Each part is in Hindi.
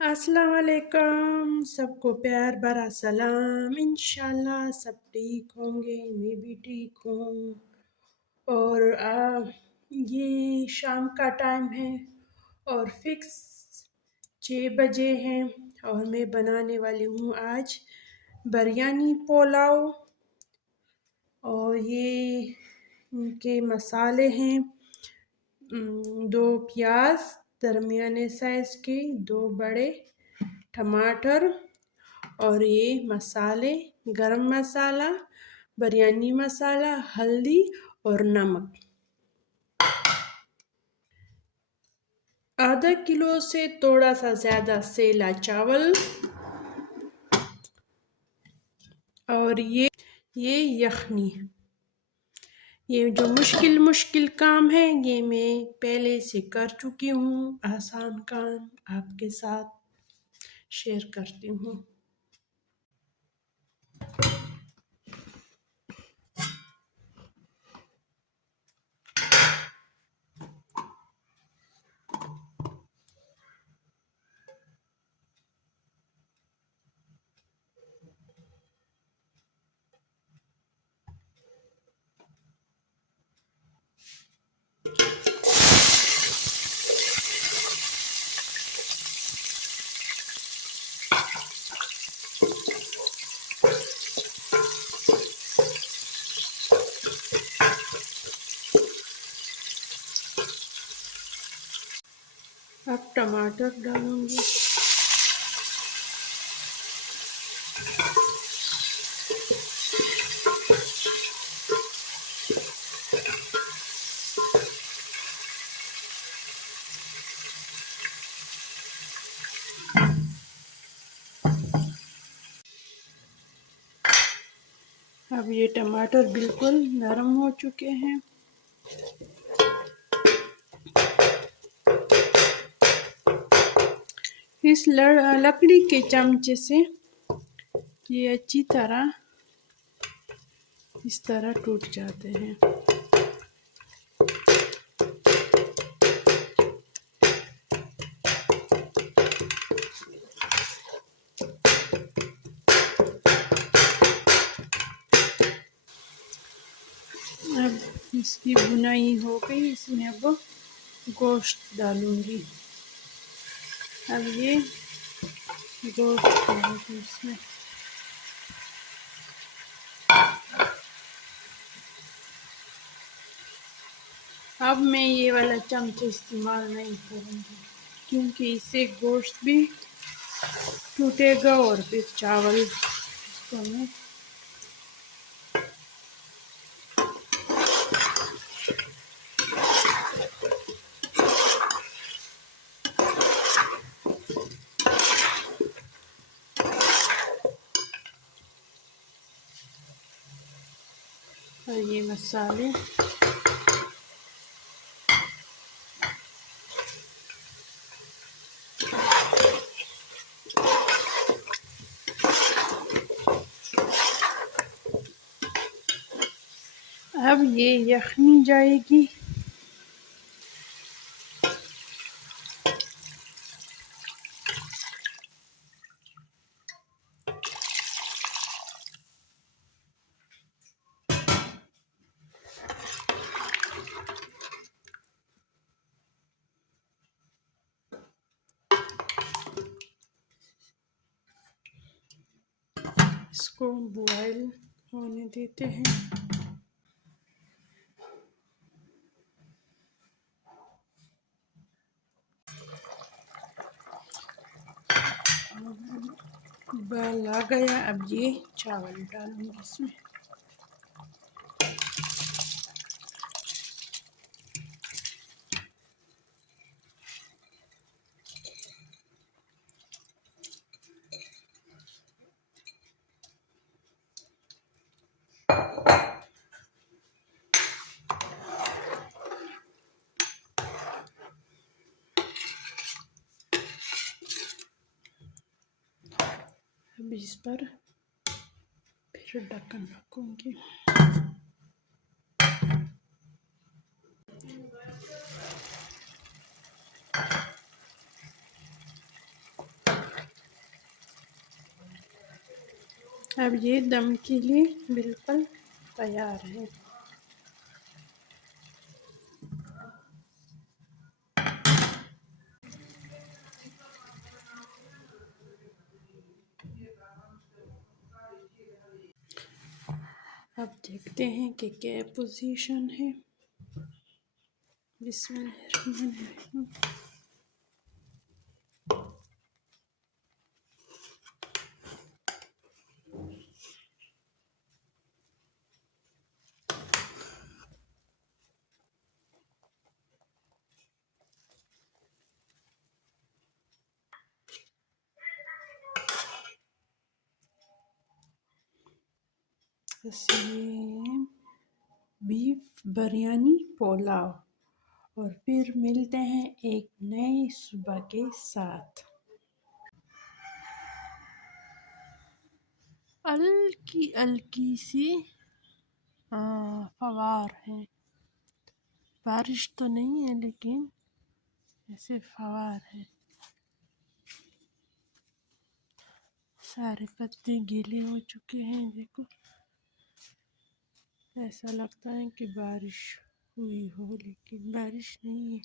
अस्सलाम वालेकुम, सबको प्यार भरा सलाम। इंशाल्लाह सब ठीक होंगे, मैं भी ठीक हूँ। और ये शाम का टाइम है और फिक्स 6 बजे हैं और मैं बनाने वाली हूँ आज बिरयानी पुलाव। और ये इनके मसाले हैं, 2 प्याज दरमियाने साइज के, 2 बड़े टमाटर, और ये मसाले गरम मसाला, बिरयानी मसाला, हल्दी और नमक। आधा किलो से थोड़ा सा ज़्यादा सेला चावल। और ये यखनी। ये जो मुश्किल मुश्किल काम है ये मैं पहले से कर चुकी हूँ, आसान काम आपके साथ शेयर करती हूँ। अब टमाटर डालूंगी। अब ये टमाटर बिल्कुल नरम हो चुके हैं। इस लकड़ी के चमचे से ये अच्छी तरह इस तरह टूट जाते हैं। अब इसकी भुनाई हो गई, इसमें अब गोश्त डालूंगी। अब ये गोश्त डालूंगी इसमें। अब मैं ये वाला चमचा इस्तेमाल नहीं करूँगी क्योंकि इससे गोश्त भी टूटेगा और फिर चावल इसको मैं और ये मसाले अब ये यखनी जाएगी। इसको बॉयल होने देते हैं। उबाल आ गया, अब ये चावल डालूंगी इसमें। अब इस पर फिर ढक्कन रखूंगी। अब ये दम के लिए बिल्कुल तैयार है। अब देखते हैं कि क्या पोजीशन है। बिस्मिल्लाहिर्रहमानिर्रहीम। इसलिए बीफ बिरयानी पुलाव। और फिर मिलते हैं एक नई सुबह के साथ। हल्की हल्की सी फवार है। बारिश तो नहीं है लेकिन ऐसे फवार है। सारे पत्ते गीले हो चुके हैं। देखो, ऐसा लगता है कि बारिश हुई हो लेकिन बारिश नहीं है।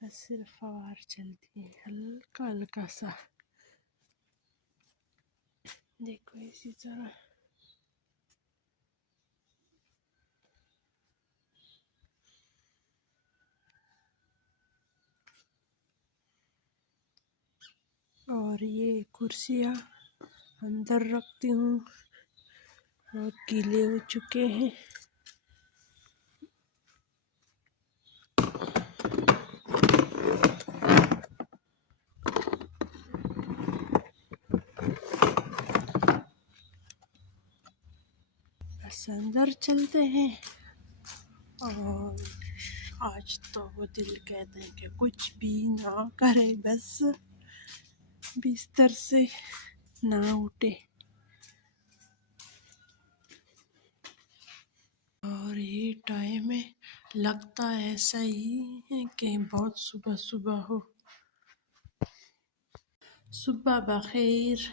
बस सिर्फ फवार चलती है हल्का हल्का सा। देखो इसी तरह। और ये कुर्सियाँ अंदर रखती हूँ और गीले हो चुके हैं। बस अंदर चलते हैं। और आज तो वो दिल कहते हैं कि कुछ भी ना करे, बस बिस्तर से ना उठे। और ये टाइम है, लगता ऐसा ही है कि बहुत सुबह सुबह हो। सुबह बखैर।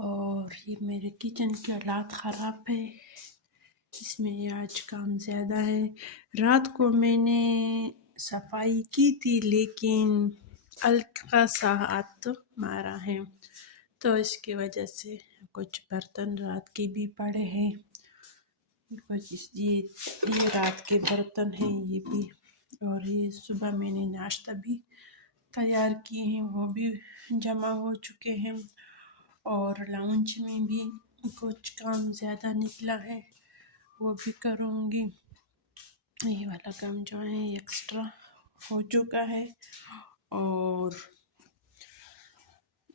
और ये मेरे किचन की हालात ख़राब है, इसमें आज काम ज़्यादा है। रात को मैंने सफाई की थी लेकिन हल्का सा हाथ मारा है, तो इसकी वजह से कुछ बर्तन रात के भी पड़े हैं। ये रात के बर्तन हैं ये भी। और ये सुबह मैंने नाश्ता भी तैयार किए हैं, वो भी जमा हो चुके हैं। और लाउंज में भी कुछ काम ज़्यादा निकला है, वो भी करूँगी। ये वाला काम जो है एक्स्ट्रा हो चुका है। और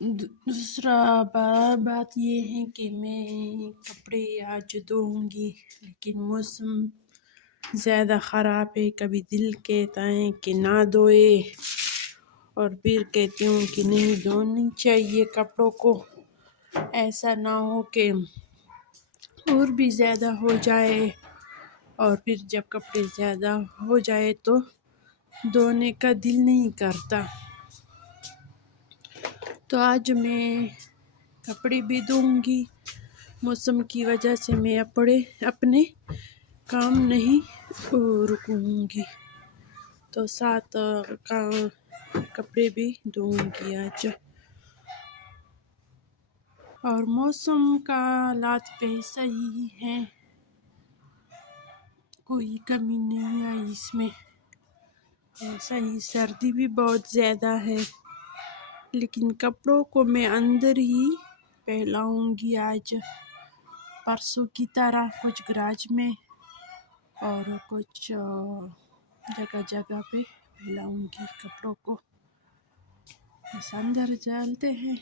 दूसरा बात ये है कि मैं कपड़े आज धोऊंगी, लेकिन मौसम ज़्यादा ख़राब है। कभी दिल कहता है कि ना धोए और फिर कहती हूँ कि नहीं, धोनी चाहिए कपड़ों को। ऐसा ना हो कि और भी ज़्यादा हो जाए और फिर जब कपड़े ज़्यादा हो जाए तो धोने का दिल नहीं करता। तो आज मैं कपड़े भी धोऊंगी। मौसम की वजह से मैं अपने काम नहीं रुकूंगी, तो साथ कपड़े भी धोऊंगी आज। और मौसम का हालात पे सही है, कोई कमी नहीं आई इसमें। ऐसा ही सर्दी भी बहुत ज़्यादा है, लेकिन कपड़ों को मैं अंदर ही फैलाऊंगी आज, परसों की तरह। कुछ गराज में और कुछ जगह जगह पे फैलाऊंगी कपड़ों को। बस अंदर डालते हैं।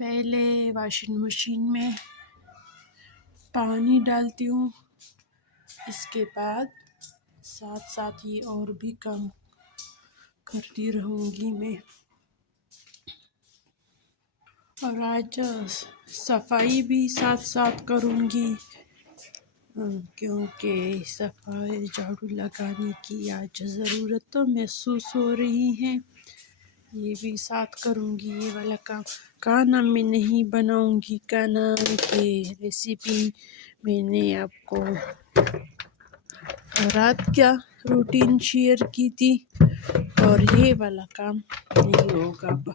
पहले वॉशिंग मशीन में पानी डालती हूँ, इसके बाद साथ साथ ये और भी काम करती रहूँगी मैं। और आज सफाई भी साथ साथ करूँगी, क्योंकि सफाई झाड़ू लगाने की आज ज़रूरत तो महसूस हो रही है। ये भी साथ करूँगी ये वाला काम। खाना मैं नहीं बनाऊँगी, खाना की रेसिपी मैंने आपको रात का रूटीन शेयर की थी, और ये वाला काम नहीं होगा अब।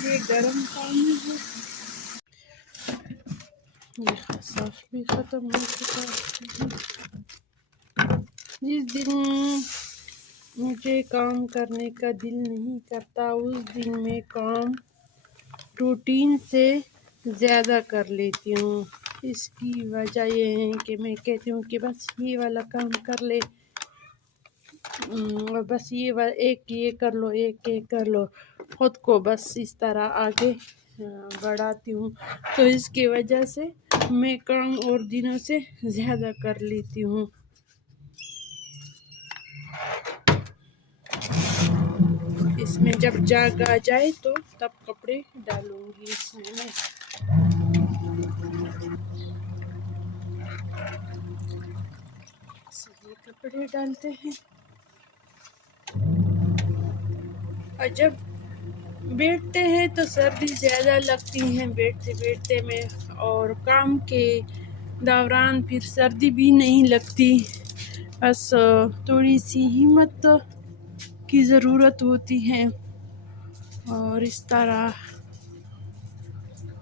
ये गर्म पानी है, ये साफ भी ख़त्म हो चुका है। जिस दिन मुझे काम करने का दिल नहीं करता उस दिन मैं काम रूटीन से ज़्यादा कर लेती हूँ। इसकी वजह ये है कि मैं कहती हूँ कि बस ये वाला काम कर ले, बस एक ये कर लो, एक एक कर लो, खुद को बस इस तरह आगे बढ़ाती हूँ। तो इसकी वजह से मैं काम और दिनों से ज़्यादा कर लेती हूँ। इसमें जब जाग आ जाए तो तब कपड़े डालूंगी इसमें मैं। इसलिए कपड़े डालते हैं। और जब बैठते हैं तो सर्दी ज़्यादा लगती है बैठते बैठते में, और काम के दौरान फिर सर्दी भी नहीं लगती। बस थोड़ी सी हिम्मत की ज़रूरत होती है, और इस तरह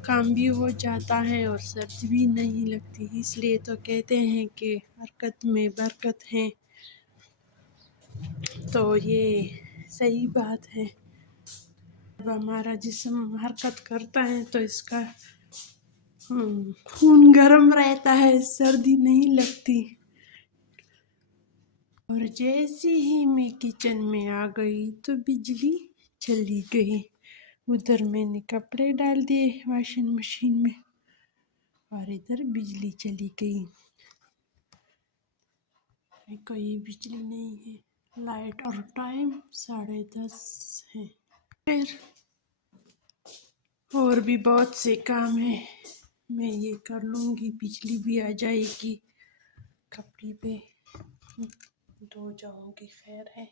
काम भी हो जाता है और सर्दी भी नहीं लगती। इसलिए तो कहते हैं कि हरकत में बरकत है, तो ये सही बात है। जब हमारा जिस्म हरकत करता है तो इसका खून गर्म रहता है, सर्दी नहीं लगती। और जैसे ही मैं किचन में आ गई तो बिजली चली गई। उधर मैंने कपड़े डाल दिए वॉशिंग मशीन में, और इधर बिजली चली गई। कोई बिजली नहीं है, लाइट, और टाइम 10:30 है। फिर और भी बहुत से काम है, मैं ये कर लूँगी, बिजली भी आ जाएगी, कपड़े पे धो जाऊँगी। खैर है।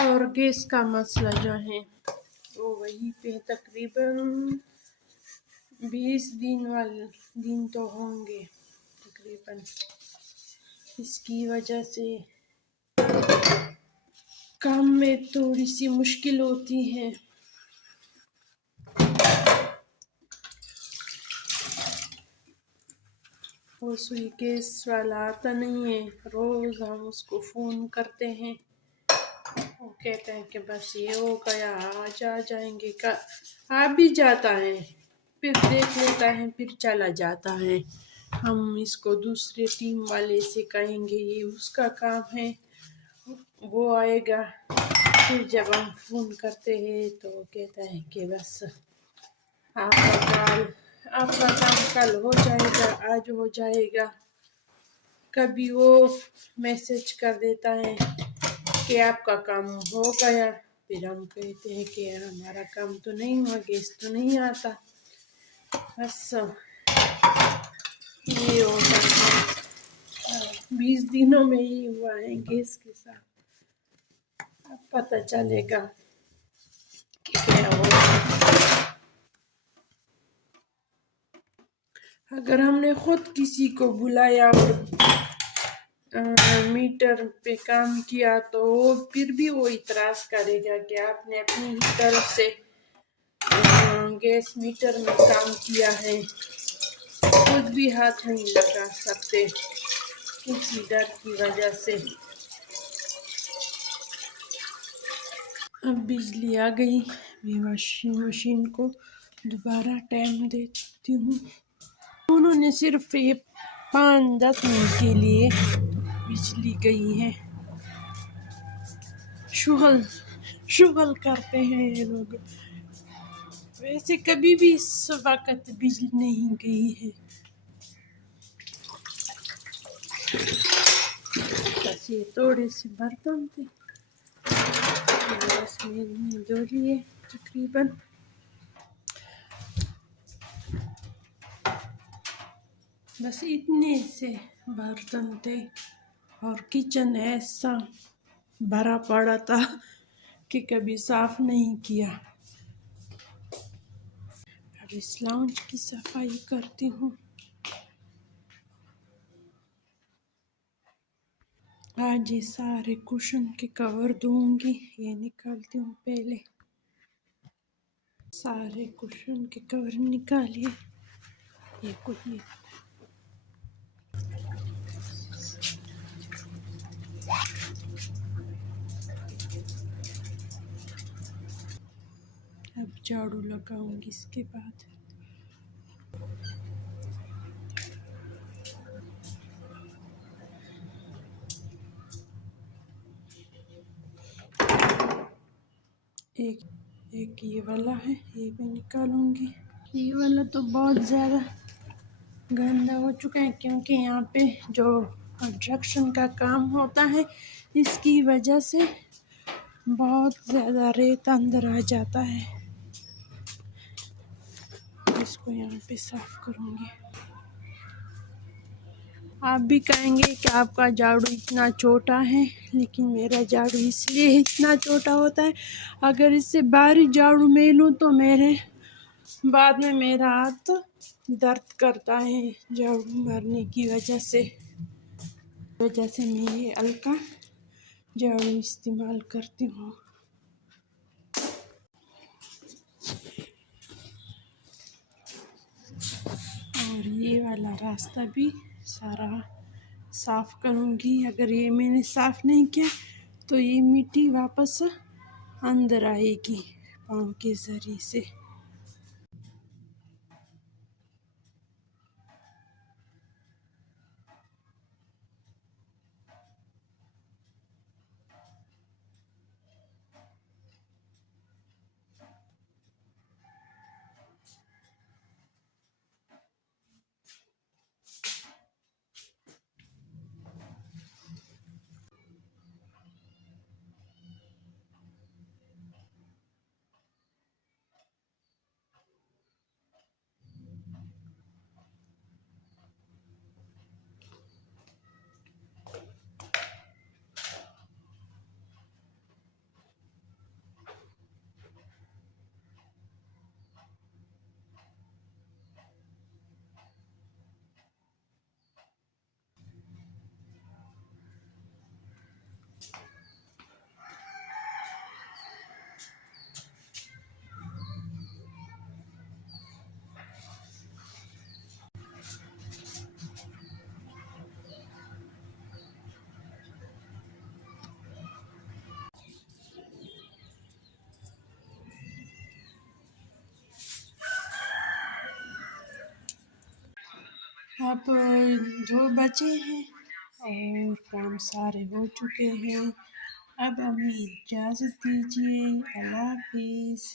और गैस का मसला जो है वो वही पे तकरीबन 20 दिन तो होंगे तकरीबन। इसकी वजह से काम में थोड़ी सी मुश्किल होती है। वो सुई गैस वाला आता नहीं है, रोज़ हम उसको फ़ोन करते हैं, वो कहते हैं कि बस ये हो गया, आज आ जाएंगे। का आ भी जाता है, फिर देख लेता है, फिर चला जाता है। हम इसको दूसरे टीम वाले से कहेंगे ये उसका काम है, वो आएगा। फिर जब हम फ़ोन करते हैं तो वो कहता है कि बस आपका काम कल हो जाएगा, आज हो जाएगा। कभी वो मैसेज कर देता है कि आपका काम हो गया, फिर हम कहते हैं कि हमारा काम तो नहीं हुआ, गैस तो नहीं आता। बस ये होता है। 20 दिनों में ही हुआ है गैस के साथ। अब पता चलेगा कि क्या होगा। अगर हमने खुद किसी को बुलाया और मीटर पे काम किया तो वो फिर भी वो इतराज़ करेगा कि आपने अपनी ही तरफ से गैस मीटर में काम किया है, खुद भी हाथ नहीं लगा सकते किसी डर की वजह से। अब बिजली आ गई, मैं वॉशिंग मशीन को दोबारा टाइम देती हूँ। उन्होंने सिर्फ ये 5-10 मिनट के लिए बिजली गई है। शुगल करते हैं ये लोग। वैसे कभी भी इस वक्त बिजली नहीं गई है। ये थोड़े से बर्तन थे, बस मैंने धो लिए तकरीबन। बस इतने से बर्तन थे और किचन ऐसा भरा पड़ा था कि कभी साफ नहीं किया। अब इस लाउंज की सफाई करती हूँ। आज ये सारे कुशन के कवर दूंगी, ये निकालती हूँ पहले। सारे कुशन के कवर निकालिए, ये कुछ नहीं। अब झाड़ू लगाऊंगी इसके बाद। एक ये वाला है, ये भी निकालूंगी। ये वाला तो बहुत ज़्यादा गंदा हो चुका है क्योंकि यहाँ पे जो कंस्ट्रक्शन का काम होता है इसकी वजह से बहुत ज़्यादा रेत अंदर आ जाता है। इसको यहाँ पे साफ करूँगी। आप भी कहेंगे कि आपका झाड़ू इतना छोटा है, लेकिन मेरा झाड़ू इसलिए इतना छोटा होता है, अगर इससे बारीक झाड़ू मैं लूँ तो मेरे बाद में मेरा हाथ दर्द करता है झाड़ू मारने की वजह से। मैं ये हल्का झाड़ू इस्तेमाल करती हूँ। और ये वाला रास्ता भी सारा साफ करूँगी। अगर ये मैंने साफ नहीं किया तो ये मिट्टी वापस अंदर आएगी पाँव के ज़रिए से। अब 2 बजे हैं और काम सारे हो चुके हैं। अब हमें इजाज़त दीजिए। अल्लाह हाफिज़।